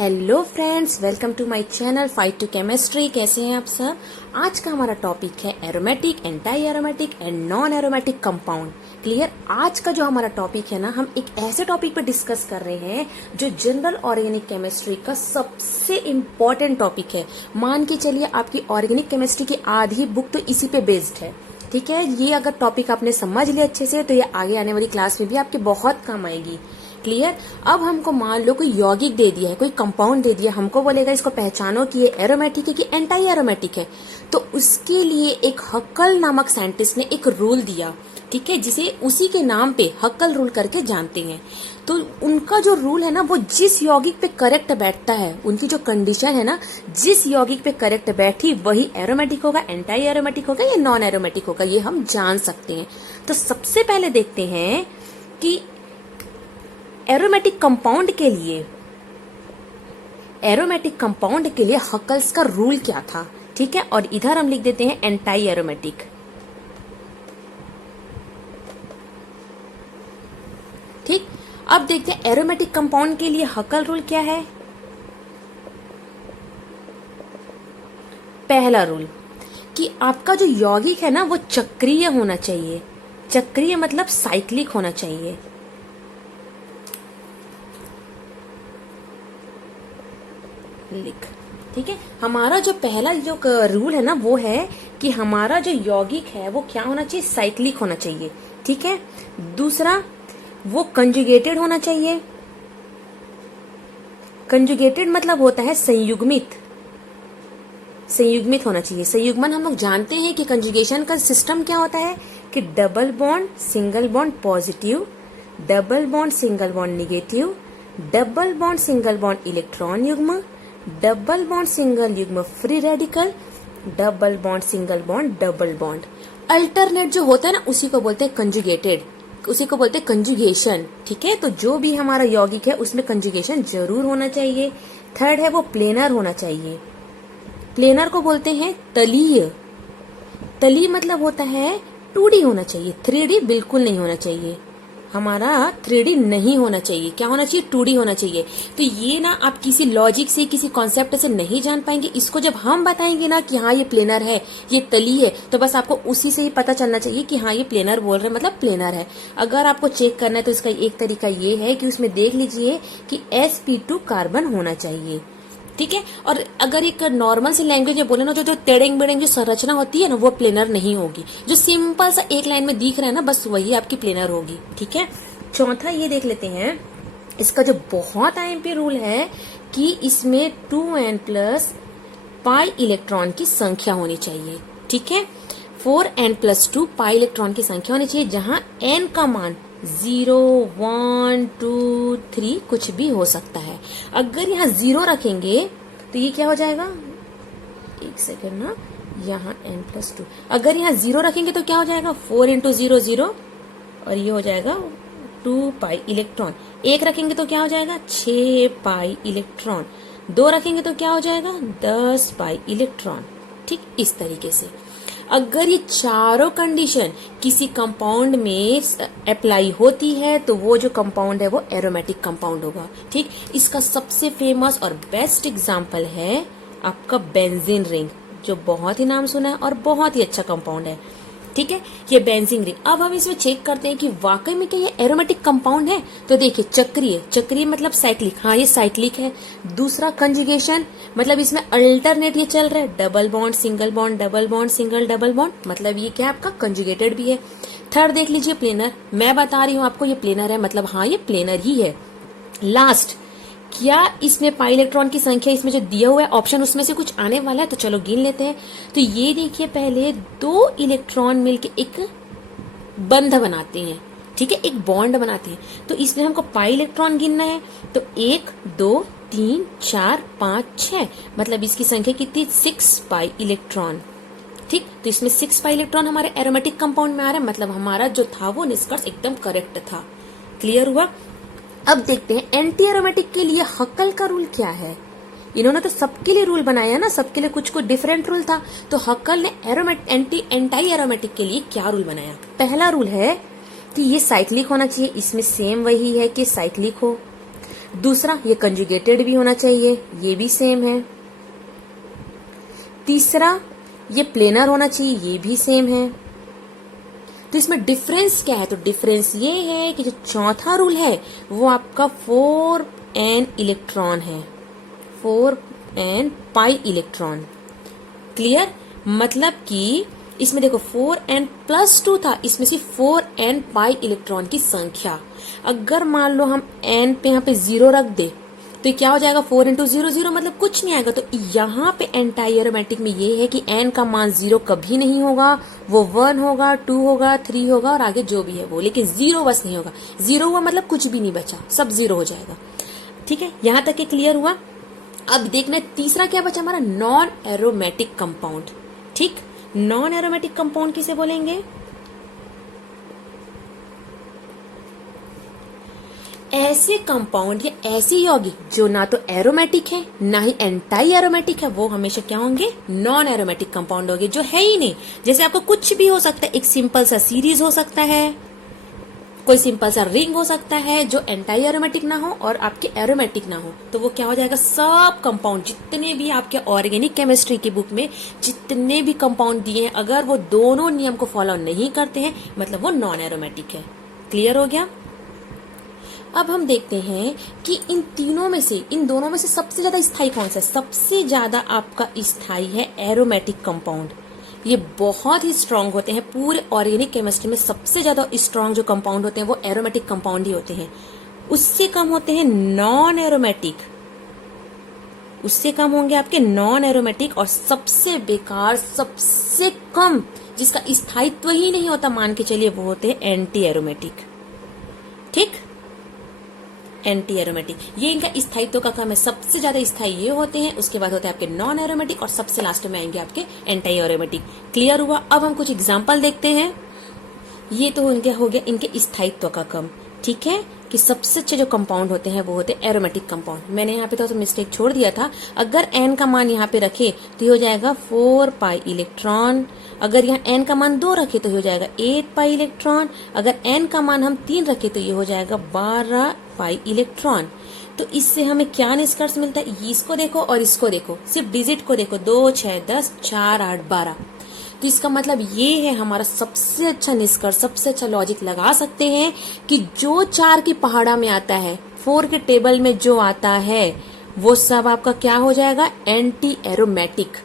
Hello friends, welcome to my channel fight to chemistry. कैसे हैं आप सब। आज का हमारा टॉपिक है aromatic, anti aromatic and non aromatic compound. Clear. आज का जो हमारा टॉपिक है ना, हम एक ऐसे टॉपिक पर डिस्कस कर रहे हैं जो जनरल ऑर्गेनिक केमिस्ट्री का सबसे इम्पोर्टेंट टॉपिक है। मान के चलिए आपकी ऑर्गेनिक केमिस्ट्री की आधी बुक तो इसी पे बेस्ड है। ठीक है, ये अगर टॉपिक आपने समझ लिया अच्छे से तो ये आगे आने वाली क्लास में भी आपके बहुत काम आएगी। क्लियर। अब हमको मान लो कोई यौगिक दे दिया है, कोई कंपाउंड दे दिया, हमको बोलेगा इसको पहचानो कि ये एरोमेटिक है कि एंटी एरोमेटिक है। तो उसके लिए एक हक्कल नामक साइंटिस्ट ने एक रूल दिया, ठीक है, जिसे उसी के नाम पे हक्कल रूल करके जानते हैं। तो उनका जो रूल है ना, वो जिस यौगिक पे करेक्ट बैठता है, उनकी जो कंडीशन है ना, जिस यौगिक पे करेक्ट बैठी वही एरोमेटिक होगा, एंटी एरोमेटिक होगा या नॉन एरोमेटिक होगा, ये हम जान सकते हैं। तो सबसे पहले देखते हैं कि एरोमेटिक कंपाउंड के लिए हक्कल्स का रूल क्या था। ठीक है, और इधर हम लिख देते हैं एंटी एरोमेटिक। ठीक, अब देखते हैं एरोमेटिक कंपाउंड के लिए हक्कल रूल क्या है। पहला रूल कि आपका जो यौगिक है ना, वो चक्रीय होना चाहिए। चक्रीय मतलब साइक्लिक होना चाहिए। लिख। ठीक है, हमारा जो पहला जो रूल है ना, वो है कि हमारा जो यौगिक है वो क्या होना चाहिए, साइक्लिक होना चाहिए। ठीक है, दूसरा वो कंजुगेटेड होना चाहिए। कंजुगेटेड मतलब होता है संयुग्मित होना चाहिए। संयुग्मन हम लोग जानते हैं कि कंजुगेशन का सिस्टम क्या होता है कि double bond single bond positive, double bond single bond negative, double bond single bond electron युग्म, डबल बॉन्ड सिंगल युग्म free radical, double bond single bond double bond. Alternate जो होता है ना, उसी को बोलते हैं कंजुगेटेड, उसी को बोलते हैं कंजुगेशन। ठीक है, तो जो भी हमारा यौगिक है उसमें कंजुगेशन जरूर होना चाहिए। थर्ड है वो प्लेनर होना चाहिए। प्लेनर को बोलते हैं तलीय। तलीय मतलब होता है 2D होना चाहिए, 3D बिल्कुल नहीं होना चाहिए। हमारा 3D नहीं होना चाहिए, क्या होना चाहिए, 2D होना चाहिए। तो ये ना आप किसी लॉजिक से, किसी कॉन्सेप्ट से नहीं जान पाएंगे। इसको जब हम बताएंगे ना कि हाँ ये प्लेनर है, ये तली है, तो बस आपको उसी से ही पता चलना चाहिए कि हाँ ये प्लेनर बोल रहे हैं, मतलब प्लेनर है। अगर आपको चेक करना है तो इसका एक तरीका ये है कि उसमें देख लीजिए कि sp2 कार्बन होना चाहिए। ठीक है, और अगर एक नॉर्मल सी लैंग्वेज में बोले ना, जो टेढ़ेंग बेढ़ेंग जो संरचना होती है ना, वो प्लेनर नहीं होगी। जो सिंपल सा एक लाइन में दिख रहा है ना, बस वही आपकी प्लेनर होगी। ठीक है, चौथा ये देख लेते हैं, इसका जो बहुत आईएमपी रूल है कि इसमें 2n+ पाई इलेक्ट्रॉन की संख्या होनी चाहिए। ठीक है, 4n+2 पाई इलेक्ट्रॉन की संख्या होनी चाहिए, जहां n का मान 0, 1, 2, 3 कुछ भी हो सकता है। अगर यहाँ 0 रखेंगे तो ये क्या हो जाएगा, एक सेकेंड ना, यहाँ n+2, अगर यहाँ 0 रखेंगे तो क्या हो जाएगा, 4 × 0 0, और ये हो जाएगा 2 पाई इलेक्ट्रॉन। 1 रखेंगे तो क्या हो जाएगा, 6 पाई इलेक्ट्रॉन। 2 रखेंगे तो क्या हो जाएगा, 10 पाई इलेक्ट्रॉन। ठीक, इस तरीके से अगर ये चारों कंडीशन किसी कंपाउंड में अप्लाई होती है तो वो जो कंपाउंड है वो एरोमेटिक कंपाउंड होगा। ठीक, इसका सबसे फेमस और बेस्ट एग्जांपल है आपका बेंजीन रिंग, जो बहुत ही नाम सुना है और बहुत ही अच्छा कंपाउंड है। ठीक है, ये बेंजीन रिंग। अब हम इसमें चेक करते हैं कि वाकई में क्या ये एरोमेटिक कंपाउंड है। तो देखिए, चक्रीय मतलब साइक्लिक, हाँ ये साइक्लिक है। दूसरा कंजुगेशन मतलब इसमें अल्टरनेट ये चल रहा है, double bond single bond, double bond single double bond, मतलब ये क्या आपका कंजुगेटेड भी है। थर्ड देख लीजिए प्लेनर, मैं बता रही हूँ आपको ये प्लेनर है, मतलब हाँ ये प्लेनर ही है। लास्ट, क्या इसमें पाई इलेक्ट्रॉन की संख्या इसमें जो दिया हुआ है ऑप्शन, उसमें से कुछ आने वाला है, तो चलो गिन लेते हैं। तो ये देखिए, पहले 2 इलेक्ट्रॉन मिलके एक बंध बनाते हैं। ठीक है, एक बॉन्ड बनाते हैं। तो इसमें हमको पाई इलेक्ट्रॉन गिनना है, तो 1, 2, 3, 4, 5, 6, मतलब इसकी संख्या कितनी, 6 पाई इलेक्ट्रॉन। ठीक, तो इसमें 6 पाई इलेक्ट्रॉन हमारे एरोमेटिक कंपाउंड में आ रहा है, मतलब हमारा जो था वो निष्कर्ष एकदम करेक्ट था। क्लियर हुआ। अब देखते हैं एंटी एरोमेटिक के लिए हक्कल का रूल क्या है। इन्होंने तो सबके लिए रूल बनाया ना, सबके लिए कुछ डिफरेंट रूल था। तो हक्कल ने एंटी एरोमेटिक के लिए क्या रूल बनाया। पहला रूल है कि ये साइक्लिक होना चाहिए, इसमें सेम वही है कि साइक्लिक हो। दूसरा, ये कंजुगेटेड भी होना चाहिए, ये भी सेम है। तीसरा, ये प्लेनर होना चाहिए, ये भी सेम है। तो इसमें डिफरेंस क्या है? तो डिफरेंस ये है कि जो चौथा रूल है वो आपका 4n इलेक्ट्रॉन है, 4n पाई इलेक्ट्रॉन। क्लियर? मतलब कि इसमें देखो 4n+2 था, इसमें सिर्फ 4n पाई इलेक्ट्रॉन की संख्या। अगर मान लो हम n पे यहाँ पे 0 रख दे तो ये क्या हो जाएगा? 4 × 0 0, मतलब कुछ नहीं आएगा। तो यहाँ पे एंटी एरोमेटिक में ये है कि n का मान 0 कभी नहीं होगा, वो 1 होगा, 2 होगा, 3 होगा और आगे जो भी है वो, लेकिन 0 बस नहीं होगा। 0 हुआ मतलब कुछ भी नहीं बचा, सब 0 हो जाएगा। ठीक है, यहां तक के क्लियर हुआ। अब देखना तीसरा क्या बचा हमारा, नॉन एरोमेटिक कंपाउंड। ठीक, नॉन एरोमेटिक कंपाउंड किसे बोलेंगे? ऐसे कंपाउंड या ऐसे यौगिक जो ना तो एरोमेटिक है ना ही एंटी एरोमेटिक है, वो हमेशा क्या होंगे? नॉन एरोमेटिक कंपाउंड होंगे, जो है ही नहीं। जैसे आपको कुछ भी हो सकता है, एक सिंपल सा सीरीज हो सकता है, कोई सिंपल सा रिंग हो सकता है जो एंटी एरोमेटिक ना हो और आपके एरोमेटिक ना हो, तो वो क्या हो जाएगा? सब कंपाउंड जितने भी आपके ऑर्गेनिक केमिस्ट्री की बुक में जितने भी कंपाउंड दिए हैं, अगर वो दोनों नियम को फॉलो नहीं करते हैं मतलब वो नॉन एरोमेटिक है। क्लियर हो गया? अब हम देखते हैं कि इन तीनों में से, इन दोनों में से सबसे ज्यादा स्थायी कौन सा है? सबसे ज्यादा आपका स्थायी है एरोमेटिक कंपाउंड। ये बहुत ही स्ट्रांग होते हैं। पूरे ऑर्गेनिक केमिस्ट्री में सबसे ज्यादा स्ट्रांग जो कंपाउंड होते हैं वो एरोमेटिक कंपाउंड ही होते हैं। उससे कम होते हैं नॉन एरोमेटिक, उससे कम होंगे आपके नॉन एरोमेटिक। और सबसे बेकार, सबसे कम, जिसका स्थायित्व ही नहीं होता मान के चलिए, वो होते हैं एंटी एरोमेटिक। ठीक, एंटी एरोमेटिक, ये इनका स्थायित्व का कम है। सबसे ज्यादा स्थायी ये होते हैं, उसके बाद होते हैं आपके नॉन एरोमेटिक और सबसे लास्ट में आएंगे आपके एंटी एरोमेटिक। क्लियर हुआ? अब हम कुछ एग्जांपल देखते हैं। ये तो इनके हो गया इनके स्थायित्व का कम। ठीक है, कि सबसे अच्छे जो कंपाउंड होते हैं वो होते हैं एरोमेटिक कंपाउंड। मैंने यहाँ पे तो मिस्टेक छोड़ दिया था। अगर n का मान यहाँ पे रखे तो ये हो जाएगा 4 पाई इलेक्ट्रॉन। अगर यहाँ n का मान 2 रखे तो हो जाएगा 8 पाई इलेक्ट्रॉन। अगर n का मान हम 3 रखे तो ये हो जाएगा 12 पाई इलेक्ट्रॉन। तो इससे हमें क्या निष्कर्ष मिलता है? इसको देखो और इसको देखो, सिर्फ डिजिट को देखो, 2 6 10 4 8 12। तो इसका मतलब ये है, हमारा सबसे अच्छा निष्कर्ष, सबसे अच्छा लॉजिक लगा सकते हैं कि जो 4 की पहाड़ा में आता है, 4 के टेबल में जो आता है वो सब आपका क्या हो जाएगा? Anti aromatic.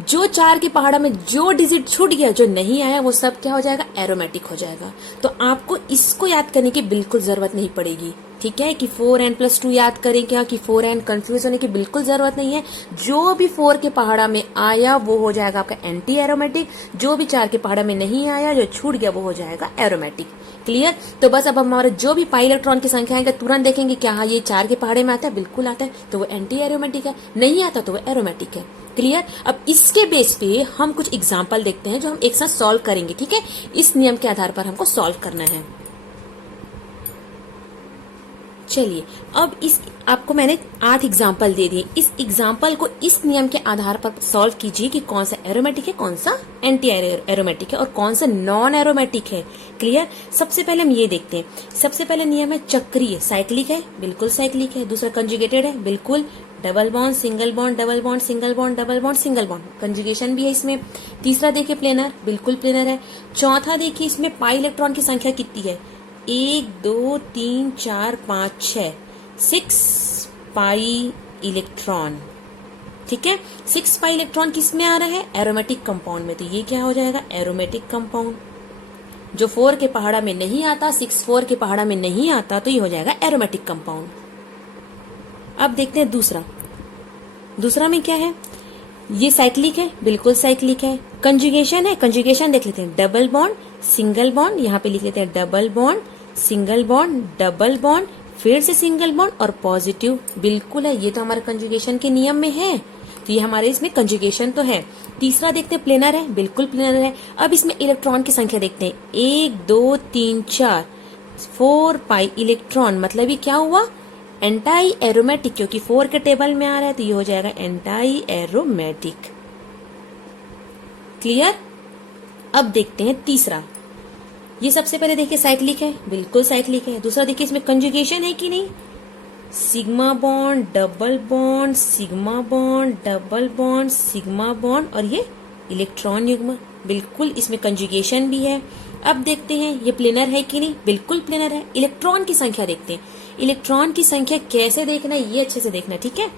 जो 4 की पहाड़ा में जो डिजिट छूट गया, जो नहीं आया, वो सब क्या हो जाएगा? एरोमेटिक हो जाएगा। तो आपको इसको याद करने की बिल्कुल जरूरत नहीं पड़ेगी। ठीक है, कि 4n+2 याद करें क्या, कि 4n कंफ्यूज होने की बिल्कुल जरूरत नहीं है। जो भी 4 के पहाड़ा में आया वो हो जाएगा आपका एंटी एरोमेटिक। जो भी 4 के पहाड़ा में नहीं आया, जो छूट गया, वो हो जाएगा एरोमेटिक। क्लियर? तो बस अब हमारा जो भी पाई इलेक्ट्रॉन की संख्या आएगा तुरंत देखेंगे क्या हाँ ये 4 के पहाड़े में आता है, बिल्कुल आता है, तो वो एंटी एरोमेटिक है। नहीं आता तो वो एरोमेटिक है। क्लियर? अब इसके बेस पे हम कुछ एग्जाम्पल देखते हैं जो हम एक साथ सॉल्व करेंगे। ठीक है, इस नियम के आधार पर हमको सॉल्व करना है। चलिए, अब इस आपको मैंने 8 एग्जाम्पल दे दिए। इस एग्जाम्पल को इस नियम के आधार पर सॉल्व कीजिए कि कौन सा एरोमेटिक है, कौन सा एंटी एरोमेटिक है और कौन सा नॉन एरोमेटिक है। क्लियर? सबसे पहले हम ये देखते हैं। सबसे पहले नियम है चक्रीय, साइक्लिक है, बिल्कुल साइक्लिक है। दूसरा कंजुगेटेड है, बिल्कुल। Double bond, single bond, double bond, single bond, double bond, single bond, conjugation भी है इसमें। तीसरा देखिए प्लेनर, बिल्कुल प्लेनर है। चौथा देखिए इसमें पाई इलेक्ट्रॉन की संख्या कितनी है? 1 2 3 4 5 6, 6 पाई इलेक्ट्रॉन। ठीक है, 6 पाई इलेक्ट्रॉन किस में आ रहा है? एरोमेटिक कंपाउंड में। तो ये क्या हो जाएगा? Aromatic compound. जो 4 के पहाड़ा में नहीं आता, 6 4 के पहाड़ा में नहीं आता, तो ये हो जाएगा एरोमेटिक कंपाउंड। अब देखते हैं दूसरा। दूसरा में क्या है? ये साइक्लिक है, बिल्कुल साइक्लिक है। कंजुगेशन है, कंजुगेशन देख लेते हैं। डबल बॉन्ड, सिंगल बॉन्ड, यहाँ पे लिख लेते हैं double bond, single bond, double bond, फिर से सिंगल बॉन्ड और पॉजिटिव। बिल्कुल है, ये तो हमारे कंजुगेशन के नियम में है, तो ये हमारे इसमें कंजुगेशन तो है। तीसरा देखते हैं प्लेनर है, बिल्कुल प्लेनर है। अब इसमें इलेक्ट्रॉन की संख्या देखते हैं, 1 2 3 4, 4 पाई इलेक्ट्रॉन। मतलब ये क्या हुआ? एंटी एरोमेटिक, क्योंकि 4 के टेबल में आ रहा है तो ये हो जाएगा एंटी एरोमेटिक। क्लियर? अब देखते हैं तीसरा। ये सबसे पहले देखिए साइक्लिक है, बिल्कुल साइक्लिक है। दूसरा देखिए इसमें कंजुगेशन है कि नहीं? Sigma bond, double bond, sigma bond, double bond, sigma bond और ये इलेक्ट्रॉन युग्म। बिल्कुल इसमें कंजुगेशन भी है। अब देखते हैं ये प्लेनर है कि नहीं। बिल्कुल प्लेनर है। इलेक्ट्रॉन की संख्या देखते हैं। इलेक्ट्रॉन की संख्या कैसे देखना है, ये अच्छे से देखना, ठीक है।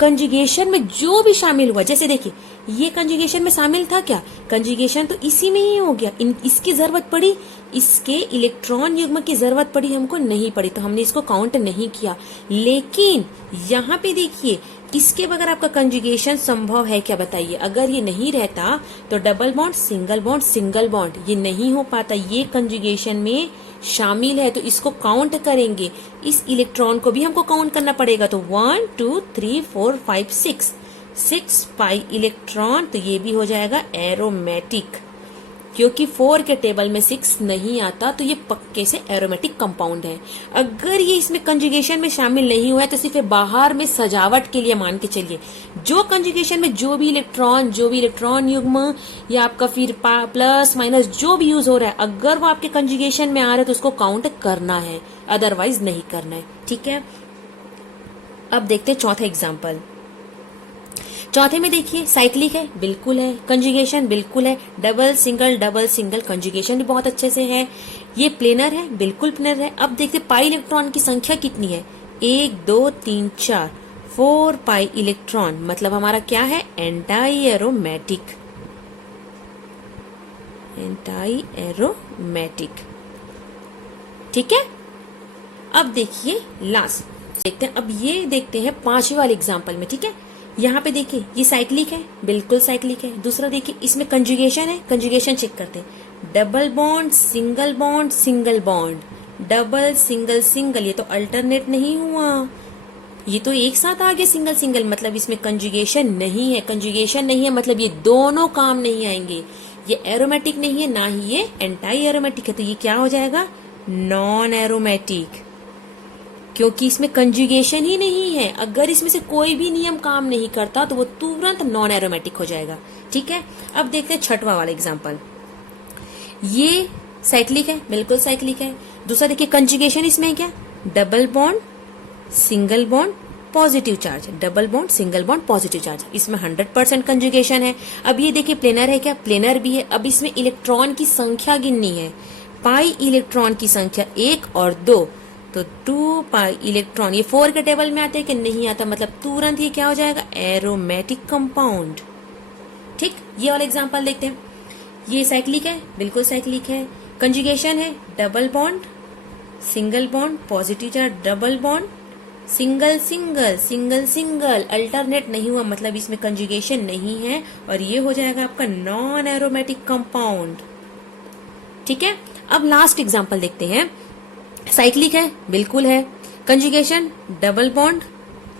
कंजुगेशन में जो भी शामिल हुआ, जैसे देखिए ये कंजुगेशन में शामिल था क्या, कंजुगेशन तो इसी में ही हो गया। इसकी जरूरत पड़ी, इसके इलेक्ट्रॉन युग्म की जरूरत पड़ी, हमको नहीं पड़ी, तो हमने इसको काउंट नहीं किया। लेकिन यहाँ पे देखिए इसके बगैर आपका कंजुगेशन संभव है क्या, बताइए। अगर ये नहीं रहता तो double bond, single bond, single bond ये नहीं हो पाता। ये कंजुगेशन में शामिल है तो इसको काउंट करेंगे। इस इलेक्ट्रॉन को भी हमको काउंट करना पड़ेगा। तो 1 2 3 4 5 6 पाई इलेक्ट्रॉन, तो ये भी हो जाएगा एरोमेटिक। क्योंकि 4 के टेबल में 6 नहीं आता तो ये पक्के से एरोमेटिक कंपाउंड है। अगर ये इसमें कंजुगेशन में शामिल नहीं हुआ है तो सिर्फ बाहर में सजावट के लिए मान के चलिए। जो कंजुगेशन में जो भी इलेक्ट्रॉन युग्म या आपका फिर प्लस माइनस जो भी यूज हो रहा है, अगर वो आपके कंजुगेशन में आ रहा है तो उसको काउंट करना है, अदरवाइज नहीं करना है, ठीक है। अब देखते हैं चौथा एग्जाम्पल। चौथे में देखिए साइक्लिक है, बिल्कुल है। कंजुगेशन बिल्कुल है। डबल सिंगल कंजुगेशन भी बहुत अच्छे से है। ये प्लेनर है, बिल्कुल प्लेनर है। अब देखते पाई इलेक्ट्रॉन की संख्या कितनी है, 1 2 3 4 4 पाई इलेक्ट्रॉन, मतलब हमारा क्या है, एंटाई एरोमेटिक। ठीक है। अब देखिए लास्ट देखते हैं। अब ये देखते हैं पांचवे वाले एग्जाम्पल में, ठीक है। यहाँ पे देखिए ये साइक्लिक है, बिल्कुल साइक्लिक है। दूसरा देखिए इसमें कंजुगेशन है, कंजुगेशन चेक करते हैं। Double bond, single bond, single bond, double single single, ये तो अल्टरनेट नहीं हुआ, ये तो एक साथ आ गया सिंगल सिंगल, मतलब इसमें कंजुगेशन नहीं है। कंजुगेशन नहीं है मतलब ये दोनों काम नहीं आएंगे। ये एरोमेटिक नहीं है, ना ही ये एंटाई एरोमेटिक है, तो ये क्या हो जाएगा, नॉन एरोमेटिक, क्योंकि इसमें कंजुगेशन ही नहीं है। अगर इसमें से कोई भी नियम काम नहीं करता तो वो तुरंत नॉन एरोमेटिक हो जाएगा, ठीक है। अब देखते हैं छठवां वाला एग्जांपल। ये साइक्लिक है, बिल्कुल साइक्लिक है। दूसरा देखिए कंजुगेशन इसमें है क्या, double bond, single bond, positive charge, double bond, single bond, positive charge, इसमें 100% कंजुगेशन है। अब ये देखिए प्लेनर है क्या, प्लेनर भी है। अब इसमें इलेक्ट्रॉन की संख्या गिननी है, पाई इलेक्ट्रॉन की संख्या 1 और 2, तो 2 पाई इलेक्ट्रॉन, ये 4 के टेबल में आते हैं कि नहीं आता, मतलब तुरंत ये क्या हो जाएगा, एरोमेटिक कंपाउंड, ठीक। ये वाला एग्जांपल देखते हैं। ये साइक्लिक है, बिल्कुल साइक्लिक है। कंजुगेशन है, double bond, single bond, positive charge, double bond, single single, single single, alternate नहीं हुआ, मतलब इसमें कंजुगेशन नहीं है और ये हो जाएगा आपका नॉन एरोमेटिक कंपाउंड, ठीक है। अब लास्ट एग्जांपल देखते हैं। साइक्लिक है, बिल्कुल है। Conjugation double bond,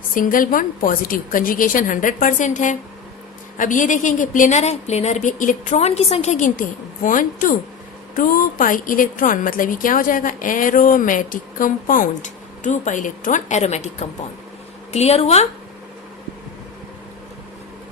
single bond, positive, conjugation 100% है। अब ये देखेंगे प्लेनर है, प्लेनर भी। इलेक्ट्रॉन की संख्या गिनते हैं, 1 2 पाई इलेक्ट्रॉन, मतलब ये क्या हो जाएगा, aromatic compound, 2 pi electron aromatic compound. Clear हुआ।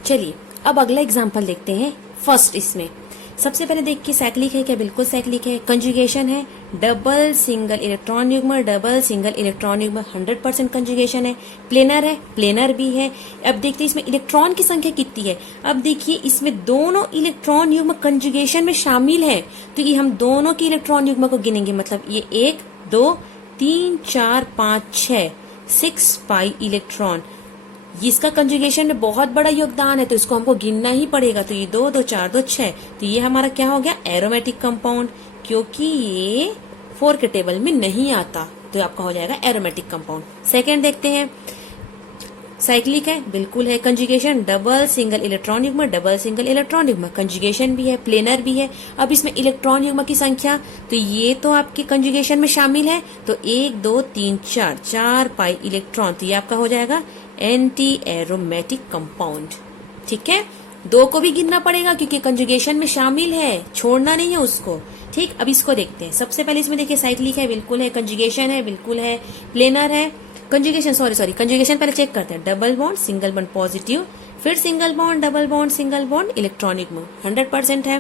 चलिए अब अगला एग्जांपल देखते हैं। फर्स्ट इसमें सबसे पहले देखिए साइक्लिक है क्या, बिल्कुल साइक्लिक है। कंजुगेशन है, डबल सिंगल इलेक्ट्रॉन युग्म, डबल सिंगल इलेक्ट्रॉन युग्म, 100% कंजुगेशन है। प्लेनर है, प्लेनर भी है। अब देखते हैं इसमें इलेक्ट्रॉन की संख्या कितनी है। अब देखिए इसमें दोनों इलेक्ट्रॉन युग्म कंजुगेशन में शामिल है, तो ये हम दोनों की इलेक्ट्रॉन युग्म को गिनेंगे, मतलब ये 1 2 3 4 5 6 पाई इलेक्ट्रॉन, इसका कंजुगेशन में बहुत बड़ा योगदान है, तो इसको हमको गिनना ही पड़ेगा। तो ये 2 2 4 2 6, तो ये हमारा क्या हो गया, एरोमेटिक कंपाउंड, क्योंकि ये 4 के टेबल में नहीं आता, तो आपका हो जाएगा एरोमेटिक कंपाउंड। सेकेंड देखते हैं। साइक्लिक है, बिल्कुल है। कंजुगेशन डबल सिंगल इलेक्ट्रॉन युग्म, डबल सिंगल इलेक्ट्रॉन युग्म, कंजुगेशन भी है, प्लेनर भी है। अब इसमें इलेक्ट्रॉन युग्म की संख्या, तो ये तो आपके कंजुगेशन में शामिल है, तो 1 2 3 4 पाई इलेक्ट्रॉन, तो ये आपका हो जाएगा एंटी एरोमेटिक कंपाउंड, ठीक है। 2 को भी गिनना पड़ेगा क्योंकि कंजुगेशन में शामिल है, छोड़ना नहीं है उसको, ठीक। अब इसको देखते हैं। सबसे पहले इसमें देखिए साइक्लिक है, बिल्कुल है। कंजुगेशन है, बिल्कुल है। प्लेनर है, कंजुगेशन कंजुगेशन पहले चेक करते हैं। Double bond, single bond, positive, फिर single bond, double bond, single bond, electron युग्म 100% है।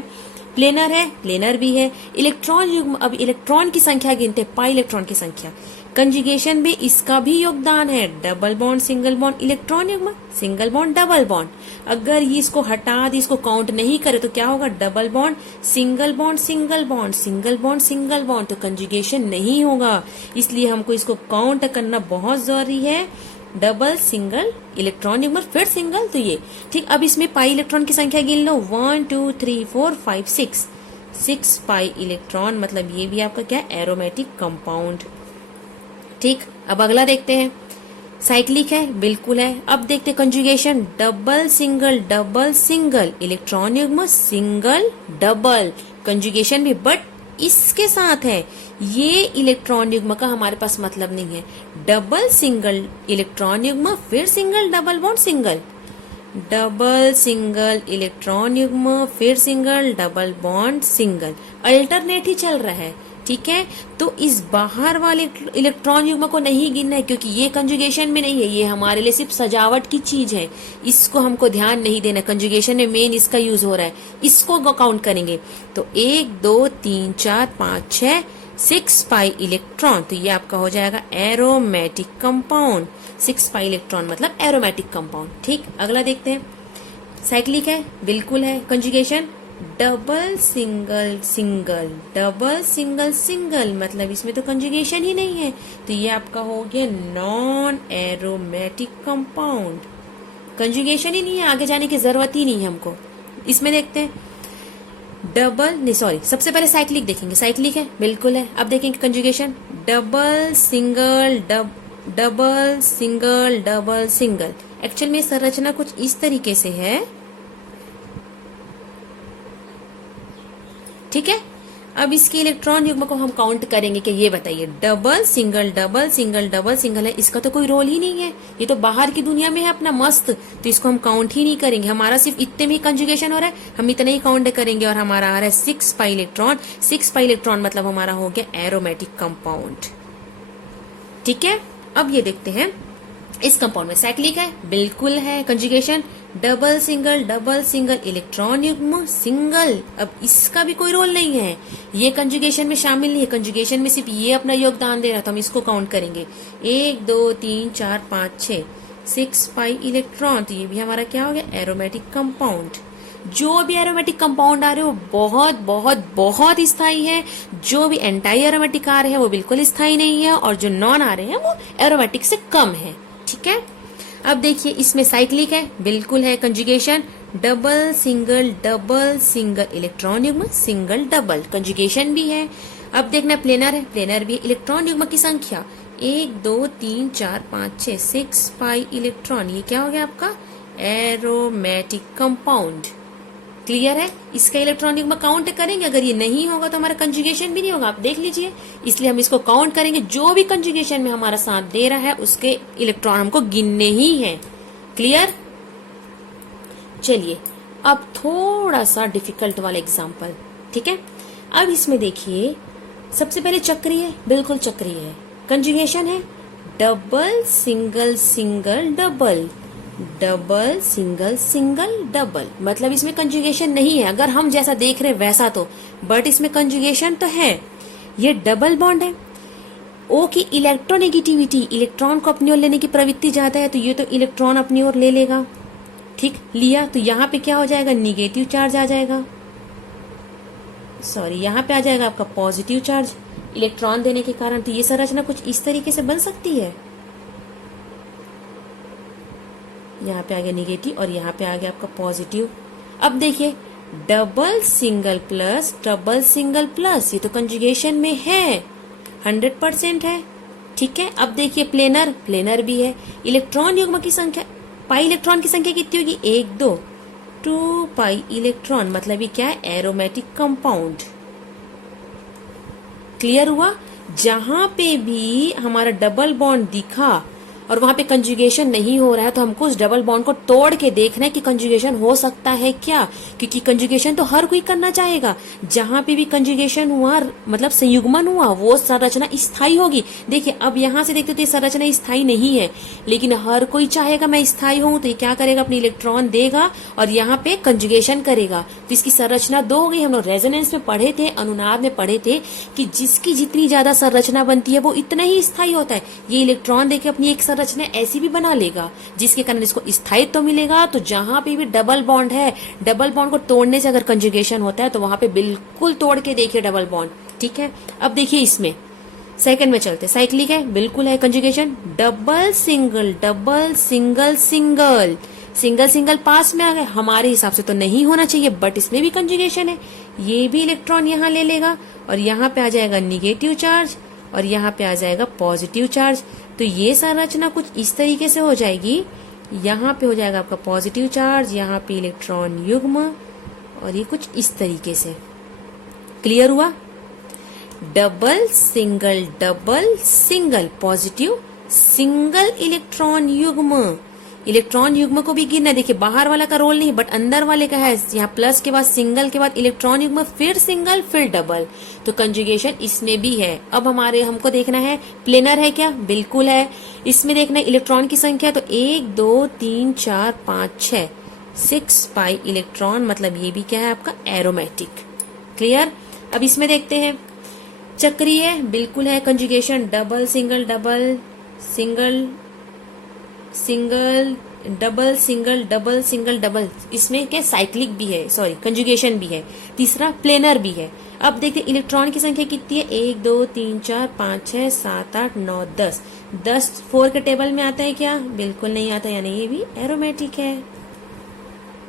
प्लेनर है, प्लेनर भी है। इलेक्ट्रॉन युग्म, अब इलेक्ट्रॉन की संख्या गिनते हैं, पाई इलेक्ट्रॉन की संख्या। कंजुगेशन में इसका भी योगदान है, double bond single bond electron युग्म, सिंगल बॉन्ड डबल बॉन्ड। अगर ये इसको हटा दे, इसको काउंट नहीं करे तो क्या होगा, double bond single bond single bond, single bond single bond, तो कंजुगेशन नहीं होगा। इसलिए हमको इसको काउंट करना बहुत जरूरी है। डबल सिंगल इलेक्ट्रॉन युग्म फिर सिंगल, तो ये ठीक। अब इसमें पाई इलेक्ट्रॉन की संख्या गिन लो, 1 2 3 4 5 6 पाई इलेक्ट्रॉन, मतलब ये भी आपका क्या, एरोमेटिक कंपाउंड। ठीक, अब अगला देखते हैं। साइक्लिक है, बिल्कुल है। अब देखते हैं कंजुगेशन, डबल सिंगल इलेक्ट्रॉन युग्म सिंगल डबल, कंजुगेशन भी, बट इसके साथ है, ये इलेक्ट्रॉन युग्म का हमारे पास मतलब नहीं है। डबल सिंगल इलेक्ट्रॉन युग्म फिर single double bond single, double single electron युग्म फिर single double bond single, alternate ही चल रहा है। ठीक है, तो इस बाहर वाले इलेक्ट्रॉन युग्म को नहीं गिनना है, क्योंकि ये कंजुगेशन में नहीं है, ये हमारे लिए सिर्फ सजावट की चीज है, इसको हमको ध्यान नहीं देना। कंजुगेशन में मेन इसका यूज हो रहा है, इसको काउंट करेंगे। तो 1 2 3 4 5 6 पाई इलेक्ट्रॉन, तो ये आपका हो जाएगा एरोमेटिक कंपाउंड। 6 पाई इलेक्ट्रॉन मतलब एरोमेटिक कंपाउंड। ठीक, अगला देखते हैं। साइक्लिक है, बिल्कुल है। कंजुगेशन, डबल सिंगल सिंगल, मतलब इसमें तो कंजुगेशन ही नहीं है, तो ये आपका हो गया नॉन एरोमेटिक कंपाउंड। कंजुगेशन ही नहीं है, आगे जाने की जरूरत ही नहीं है हमको। इसमें देखते हैं सबसे पहले साइक्लिक देखेंगे। साइक्लिक है, बिल्कुल है। अब देखेंगे कंजुगेशन, डबल सिंगल। एक्चुअल में संरचना कुछ इस तरीके से है। ठीक है, अब इसके इलेक्ट्रॉन युग्म को हम काउंट करेंगे कि ये बताइए, डबल सिंगल है, इसका तो कोई रोल ही नहीं है, ये तो बाहर की दुनिया में है अपना मस्त, तो इसको हम काउंट ही नहीं करेंगे। हमारा सिर्फ इतने में ही कंजुगेशन हो रहा है, हम इतना ही काउंट करेंगे, और हमारा आ रहा है 6 पाई इलेक्ट्रॉन, मतलब हमारा हो गया एरोमेटिक कंपाउंड। ठीक है, अब ये देखते हैं इस कंपाउंड में। साइक्लिक है, बिल्कुल है। कंजुगेशन, डबल सिंगल इलेक्ट्रॉन युग्म सिंगल, अब इसका भी कोई रोल नहीं है, ये कंजुगेशन में शामिल नहीं है। कंजुगेशन में सिर्फ ये अपना योगदान दे रहा, तो हम इसको काउंट करेंगे। 1 2 3 4 5 6 पाई इलेक्ट्रॉन, तो ये भी हमारा क्या हो गया, एरोमेटिक कंपाउंड। जो भी एरोमेटिक कंपाउंड आ रहे हैं वो बहुत बहुत बहुत स्थायी है, जो भी एंटी एरोमेटिक आ रहे हैं वो बिल्कुल स्थायी नहीं है, और जो नॉन आ रहे हैं वो एरोमेटिक से कम है। ठीक है, अब देखिए इसमें साइक्लिक है, बिल्कुल है। कंजुगेशन, डबल सिंगल इलेक्ट्रॉन युग्म सिंगल डबल, कंजुगेशन भी है। अब देखना प्लेनर है, प्लेनर भी। इलेक्ट्रॉन युग्म की संख्या 1 2 3 4 5 6 पाई इलेक्ट्रॉन, ये क्या हो गया आपका, एरोमेटिक कंपाउंड। क्लियर है, इसका इलेक्ट्रॉन युग्म काउंट करेंगे, अगर ये नहीं होगा तो हमारा कंजुगेशन भी नहीं होगा, आप देख लीजिए। इसलिए हम इसको काउंट करेंगे, जो भी कंजुगेशन में हमारा साथ दे रहा है उसके इलेक्ट्रॉन हमको गिनने ही है। क्लियर, चलिए अब थोड़ा सा डिफिकल्ट वाला एग्जांपल। ठीक है, अब इसमें देखिए सबसे पहले चक्रीय, बिल्कुल चक्रीय है। कंजुगेशन है, डबल सिंगल डबल, मतलब इसमें कंजुगेशन नहीं है, अगर हम जैसा देख रहे हैं वैसा तो, बट इसमें कंजुगेशन तो है। ये डबल बॉन्ड है, ओ की इलेक्ट्रोनेगेटिविटी, इलेक्ट्रॉन को अपनी ओर लेने की प्रवृत्ति ज्यादा है, तो ये तो इलेक्ट्रॉन अपनी ओर ले लेगा। ठीक, लिया तो यहाँ पे क्या हो जाएगा, निगेटिव चार्ज आ जाएगा, यहाँ पे आ जाएगा आपका पॉजिटिव चार्ज इलेक्ट्रॉन देने के कारण। तो ये संरचना कुछ इस तरीके से बन सकती है, यहाँ पे आ गया निगेटिव और यहाँ पे आ गया आपका पॉजिटिव। अब देखिए डबल सिंगल प्लस, ये तो कंजुगेशन में है, 100% है। ठीक है, अब देखिए प्लेनर भी है। इलेक्ट्रॉन युग्म की संख्या, पाई इलेक्ट्रॉन की संख्या कितनी होगी, 1 2 2 पाई इलेक्ट्रॉन, मतलब ये क्या है, एरोमेटिक कंपाउंड। क्लियर हुआ, जहां पे भी हमारा डबल बॉन्ड दिखा और वहां पे कंजुगेशन नहीं हो रहा है, तो हमको उस डबल बॉन्ड को तोड़ के देखना है कि कंजुगेशन हो सकता है क्या, क्योंकि कंजुगेशन तो हर कोई करना चाहेगा। जहां पे भी कंजुगेशन हुआ मतलब संयुग्मन हुआ वो संरचना स्थायी होगी। देखिए अब यहां से देखते तो ये संरचना स्थायी नहीं है, लेकिन हर कोई चाहेगा मैं स्थायी हूं, तो ये क्या करेगा, अपनी इलेक्ट्रॉन देगा और यहाँ पे कंजुगेशन करेगा। तो इसकी संरचना दो हो गई। हम लोग रेजोनेंस में पढ़े थे, अनुनाद में पढ़े थे कि जिसकी जितनी ज्यादा संरचना बनती है वो इतना ही स्थायी होता है। ये इलेक्ट्रॉन देके अपनी एक संरचना ऐसी भी बना लेगा जिसके कारण इसको स्थायित्व तो मिलेगा। तो जहां पे भी डबल बॉन्ड है, डबल बॉन्ड को तोड़ने से अगर कंजुगेशन होता है तो वहां पे बिल्कुल तोड़ के देखिए डबल बॉन्ड। ठीक है, अब देखिए इसमें सेकंड में चलते, साइक्लिक है, बिल्कुल है conjugation. Double single double single single single single pass में आ गए, हमारे हिसाब से तो नहीं होना चाहिए, बट इसमें भी कंजुगेशन है। ये भी इलेक्ट्रॉन यहाँ ले लेगा और यहाँ पे आ जाएगा निगेटिव चार्ज और यहाँ पे आ जाएगा पॉजिटिव चार्ज। तो ये संरचना कुछ इस तरीके से हो जाएगी। यहाँ पे हो जाएगा आपका पॉजिटिव चार्ज, यहाँ पे इलेक्ट्रॉन युग्म, और ये कुछ इस तरीके से। क्लियर हुआ? Double single positive single electron युग्म। इलेक्ट्रॉन युग्म को भी गिनना, देखिए बाहर वाला का रोल नहीं बट अंदर वाले का है। यहाँ प्लस के बाद सिंगल के बाद इलेक्ट्रॉन युग्म, फिर सिंगल फिर डबल, तो कंजुगेशन इसमें भी है। अब हमको देखना है प्लेनर है क्या, बिल्कुल है। इसमें देखना है इलेक्ट्रॉन की संख्या, तो 1 2 3 4 5 6 6 पाई इलेक्ट्रॉन, मतलब ये भी क्या है आपका एरोमेटिक। क्लियर? अब इसमें देखते हैं चक्रीय है, बिल्कुल है conjugation, double single double single single double single double single double. इसमें क्या साइक्लिक भी है, सॉरी कंजुगेशन भी है। तीसरा प्लेनर भी है। अब देखते हैं इलेक्ट्रॉन की संख्या कितनी है, 1 2 3 4 5 6 7 8 9 10। 10 4 के टेबल में आता है क्या, बिल्कुल नहीं आता, यानी ये भी एरोमेटिक है।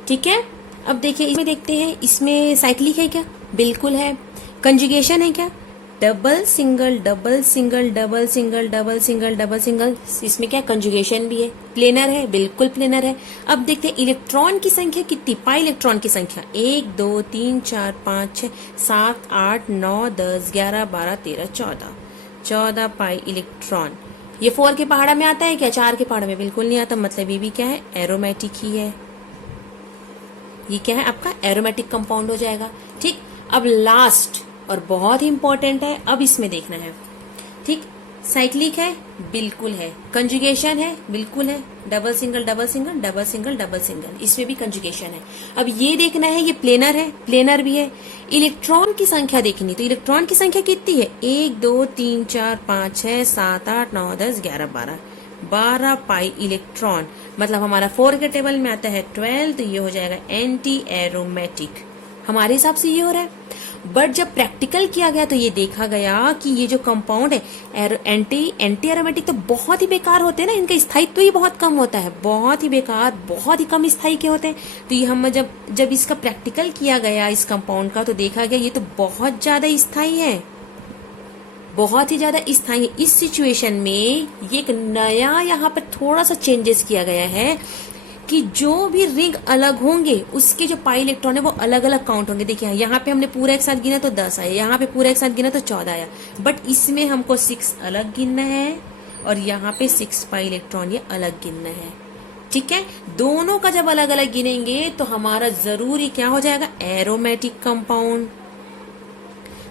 ठीक है, अब देखिए इसमें देखते हैं, इसमें साइक्लिक है क्या, बिल्कुल है। कंजुगेशन है क्या, double single double single double single double single double single, इसमें क्या कंजुगेशन भी है। प्लेनर है, बिल्कुल प्लेनर है। अब देखते हैं इलेक्ट्रॉन की संख्या कितनी, पाई इलेक्ट्रॉन की संख्या 1 2 3 4 5 6 7 8 9 10 11 12 13 14 14 पाई इलेक्ट्रॉन। ये 4 के पहाड़ा में आता है क्या, 4 के पहाड़ा में बिल्कुल नहीं आता, मतलब ये भी क्या है एरोमेटिक ही है। ये क्या है आपका एरोमेटिक कंपाउंड हो जाएगा। ठीक, अब लास्ट और बहुत ही इंपॉर्टेंट है, अब इसमें देखना है। ठीक, साइक्लिक है, बिल्कुल है। कंजुगेशन है, बिल्कुल है। Double single double single double single double single, इसमें भी कंजुगेशन है। अब ये देखना है, ये प्लेनर है, प्लेनर भी है। इलेक्ट्रॉन की संख्या देखनी, तो इलेक्ट्रॉन की संख्या कितनी है, 1 2 3 4 5 6 7 8 9 10 11 12 12 पाई इलेक्ट्रॉन, मतलब हमारा 4 के टेबल में आता है 12, तो ये हो जाएगा एंटी एरोमेटिक। हमारे हिसाब से ये हो रहा है। बट जब प्रैक्टिकल किया गया तो ये देखा गया कि ये जो कंपाउंड है एंटी एरोमेटिक तो बहुत ही बेकार होते हैं ना, इनका स्थायित्व ही बहुत कम होता है, बहुत ही बेकार, बहुत ही कम स्थायी के होते हैं। तो ये हम जब इसका प्रैक्टिकल किया गया इस कंपाउंड का, तो देखा गया ये तो बहुत ज्यादा स्थायी है, बहुत ही ज्यादा स्थायी। इस सिचुएशन में ये एक नया यहाँ पर थोड़ा सा चेंजेस किया गया है कि जो भी रिंग अलग होंगे उसके जो पाई इलेक्ट्रॉन है वो अलग अलग काउंट होंगे। देखिए यहाँ पे हमने पूरा एक साथ गिना तो 10 आया, यहाँ पे पूरा एक साथ गिना तो 14 आया, बट इसमें हमको 6 अलग गिनना है और यहाँ पे 6 पाई इलेक्ट्रॉन ये अलग गिनना है। ठीक है, दोनों का जब अलग अलग गिनेंगे तो हमारा जरूरी क्या हो जाएगा, एरोमेटिक कंपाउंड।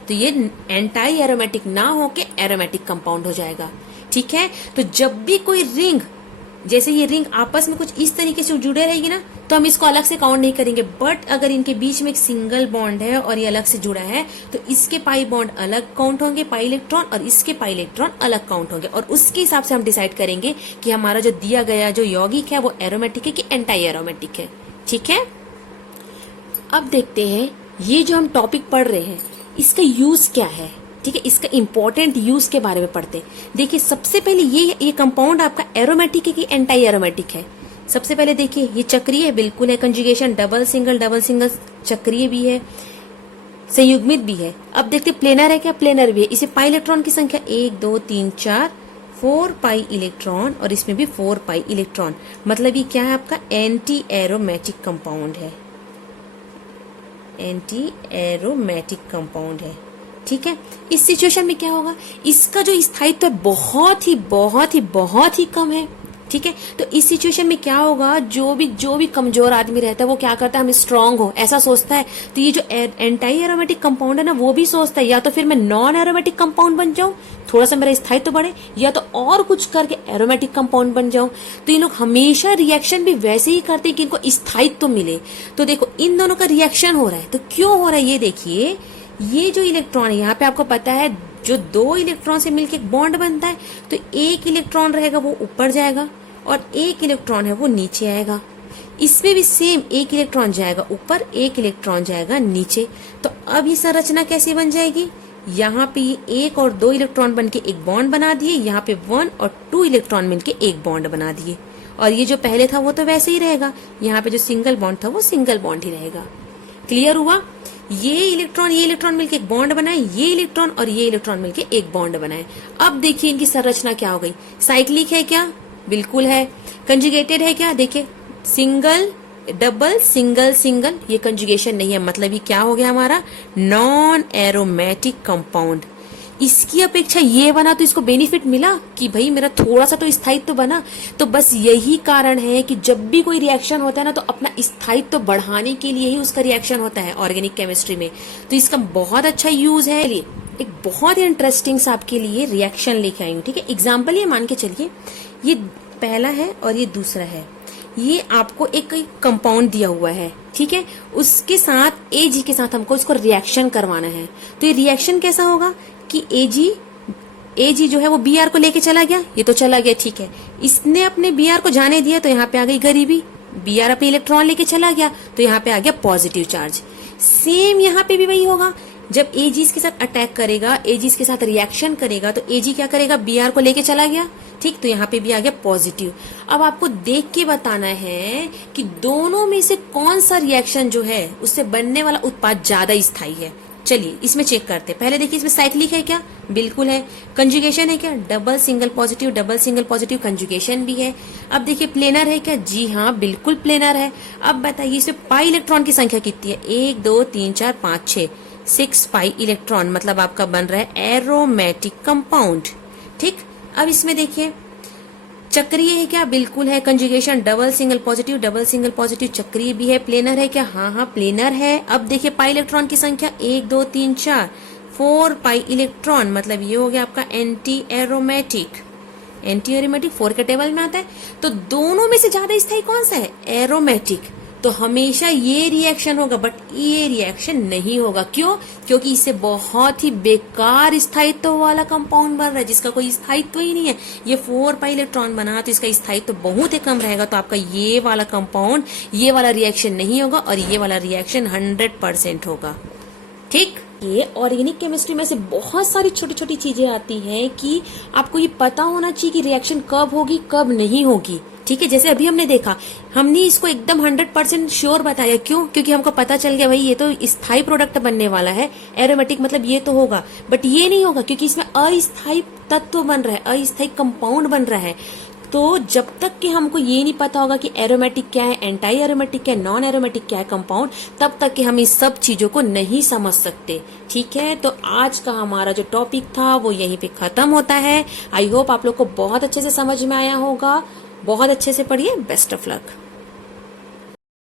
तो ये एंटाई एरोमेटिक ना होके एरोमेटिक कंपाउंड हो जाएगा। ठीक है, तो जब भी कोई रिंग, जैसे ये रिंग आपस में कुछ इस तरीके से जुड़े रहेगी ना, तो हम इसको अलग से काउंट नहीं करेंगे। बट अगर इनके बीच में एक सिंगल बॉन्ड है और ये अलग से जुड़ा है, तो इसके पाई बॉन्ड अलग काउंट होंगे पाई इलेक्ट्रॉन, और इसके पाई इलेक्ट्रॉन अलग काउंट होंगे, और उसके हिसाब से हम डिसाइड करेंगे कि हमारा जो दिया गया जो यौगिक है वो एरोमेटिक है कि एंटाई एरोमेटिक है। ठीक है, अब देखते हैं ये जो हम टॉपिक पढ़ रहे हैं इसका यूज क्या है। ठीक है, इसका इंपॉर्टेंट यूज के बारे में पढ़ते हैं। देखिए सबसे पहले ये कंपाउंड आपका एरोमेटिक है कि एंटाई एरोमेटिक है। सबसे पहले देखिए ये चक्रीय है, बिल्कुल है। कंजुगेशन डबल सिंगल चक्रीय भी है, संयुग्मित भी है। अब देखते प्लेनर है क्या, प्लेनर भी है। इसे पाई इलेक्ट्रॉन की संख्या 1 2 3 4 4 पाई इलेक्ट्रॉन, और इसमें भी 4 पाई इलेक्ट्रॉन, मतलब ये क्या है आपका एंटी एरोमेटिक कंपाउंड है, एंटी एरोमेटिक कंपाउंड है। ठीक है। इस सिचुएशन में क्या होगा, इसका जो स्थायित्व है बहुत ही बहुत ही बहुत ही कम है, ठीक है। तो इस सिचुएशन में क्या होगा, जो भी कमजोर आदमी रहता है वो क्या करता है, हम स्ट्रांग हो ऐसा सोचता है। तो ये जो एंटी एरोमेटिक कंपाउंड है ना, वो भी सोचता है या तो फिर मैं नॉन एरोमेटिक कंपाउंड बन जाऊं, थोड़ा सा मेरा स्थायित्व बढ़े, या तो और कुछ करके एरोमेटिक कंपाउंड बन जाऊं। तो ये लोग हमेशा रिएक्शन भी वैसे ही करते हैं कि इनको स्थायित्व मिले। तो देखो इन दोनों का रिएक्शन हो रहा है, तो क्यों हो रहा है ये देखिए। ये जो इलेक्ट्रॉन है यहाँ पे आपको पता है, जो दो इलेक्ट्रॉन से मिलकर एक बॉन्ड बनता है, तो एक इलेक्ट्रॉन रहेगा वो ऊपर जाएगा और एक इलेक्ट्रॉन है वो नीचे आएगा। इसमें भी सेम, एक इलेक्ट्रॉन जाएगा ऊपर, एक इलेक्ट्रॉन जाएगा नीचे। तो अब ये संरचना कैसे बन जाएगी, यहाँ पे ये एक और दो इलेक्ट्रॉन बनके एक बॉन्ड बना दिए, यहाँ पे 1 और 2 इलेक्ट्रॉन मिलके एक बॉन्ड बना दिए। और ये जो पहले था वो तो वैसे ही रहेगा, यहाँ पे जो सिंगल बॉन्ड था वो सिंगल बॉन्ड ही रहेगा। क्लियर हुआ। ये इलेक्ट्रॉन मिलके एक बॉन्ड बनाए, ये इलेक्ट्रॉन और ये इलेक्ट्रॉन मिलके एक बॉन्ड बनाए। अब देखिए इनकी संरचना क्या हो गई, साइक्लिक है क्या, बिल्कुल है। कंजुगेटेड है क्या, देखिए सिंगल डबल सिंगल सिंगल, ये कंजुगेशन नहीं है, मतलब ये क्या हो गया हमारा नॉन एरोमेटिक कंपाउंड। इसकी अपेक्षा ये बना तो इसको बेनिफिट मिला कि भाई मेरा थोड़ा सा तो स्थायित्व तो बना। तो बस यही कारण है कि जब भी कोई रिएक्शन होता है ना, तो अपना स्थायित्व तो बढ़ाने के लिए ही उसका रिएक्शन होता है ऑर्गेनिक केमिस्ट्री में। तो इसका बहुत अच्छा यूज है। एक बहुत ही इंटरेस्टिंग सा आपके लिए रिएक्शन लेके आई हूँ, ठीक है। एग्जाम्पल ये मान के चलिए, ये पहला है और ये दूसरा है। ये आपको एक कंपाउंड दिया हुआ है, ठीक है। उसके साथ एजी के साथ हमको इसको रिएक्शन करवाना है। तो ये रिएक्शन कैसा होगा कि एजी जो है वो बीआर को लेके चला गया, ये तो चला गया, ठीक है। इसने अपने बीआर को जाने दिया, तो यहाँ पे आ गई गरीबी। बीआर अपने इलेक्ट्रॉन लेके चला गया, तो यहाँ पे आ गया पॉजिटिव चार्ज। सेम यहाँ पे भी वही होगा, जब एजी इसके साथ अटैक करेगा, एजी इसके साथ रिएक्शन करेगा, तो एजी क्या करेगा, बीआर को लेके चला गया, ठीक। तो यहाँ पे भी आ गया पॉजिटिव। अब आपको देख के बताना है कि दोनों में से कौन सा रिएक्शन जो है उससे बनने वाला उत्पाद ज्यादा स्थायी है। चलिए इसमें चेक करते हैं। पहले देखिए इसमें साइक्लिक है क्या, बिल्कुल है। कंजुगेशन है क्या, डबल सिंगल पॉजिटिव कंजुगेशन भी है। अब देखिए प्लेनर है क्या, जी हाँ बिल्कुल प्लेनर है। अब बताइए इसमें पाई इलेक्ट्रॉन की संख्या कितनी है, 1 2 3 4 5 6 6 पाई इलेक्ट्रॉन, मतलब आपका बन रहा है एरोमेटिक कंपाउंड, ठीक। अब इसमें देखिए चक्रीय है क्या, बिल्कुल है। कंजुगेशन डबल सिंगल पॉजिटिव चक्रीय भी है। प्लेनर है क्या, हाँ प्लेनर है। अब देखिए पाई इलेक्ट्रॉन की संख्या 1 2 3 4 4 पाई इलेक्ट्रॉन, मतलब ये हो गया आपका एंटी एरोमेटिक 4 के टेबल में आता है। तो दोनों में से ज्यादा स्थायी कौन सा है, एरोमेटिक। तो हमेशा ये रिएक्शन होगा, बट ये रिएक्शन नहीं होगा। क्यों, क्योंकि इससे बहुत ही बेकार स्थायित्व वाला कंपाउंड बन रहा है, जिसका कोई स्थायित्व ही नहीं है। ये 4 पाई इलेक्ट्रॉन बना, तो इसका स्थायित्व बहुत ही कम रहेगा। तो आपका ये वाला कंपाउंड, ये वाला रिएक्शन नहीं होगा, और ये वाला रिएक्शन 100% होगा, ठीक। ये ऑर्गेनिक केमिस्ट्री में से बहुत सारी छोटी छोटी चीजें आती हैं कि आपको ये पता होना चाहिए कि रिएक्शन कब होगी कब नहीं होगी, ठीक है। जैसे अभी हमने देखा, हमने इसको एकदम 100% श्योर बताया। क्यों, क्योंकि हमको पता चल गया भाई ये तो स्थायी प्रोडक्ट बनने वाला है, एरोमेटिक मतलब ये तो होगा। बट ये नहीं होगा क्योंकि इसमें अस्थायी तत्व बन रहा है, अस्थायी कंपाउंड बन रहा है। तो जब तक कि हमको ये नहीं पता होगा कि एरोमेटिक क्या है, एंटी एरोमेटिक क्या है, नॉन एरोमेटिक क्या है कंपाउंड, तब तक कि हम इस सब चीजों को नहीं समझ सकते, ठीक है। तो आज का हमारा जो टॉपिक था वो यहीं पे खत्म होता है। आई होप आप लोग को बहुत अच्छे से समझ में आया होगा। बहुत अच्छे से पढ़िए। Best of luck.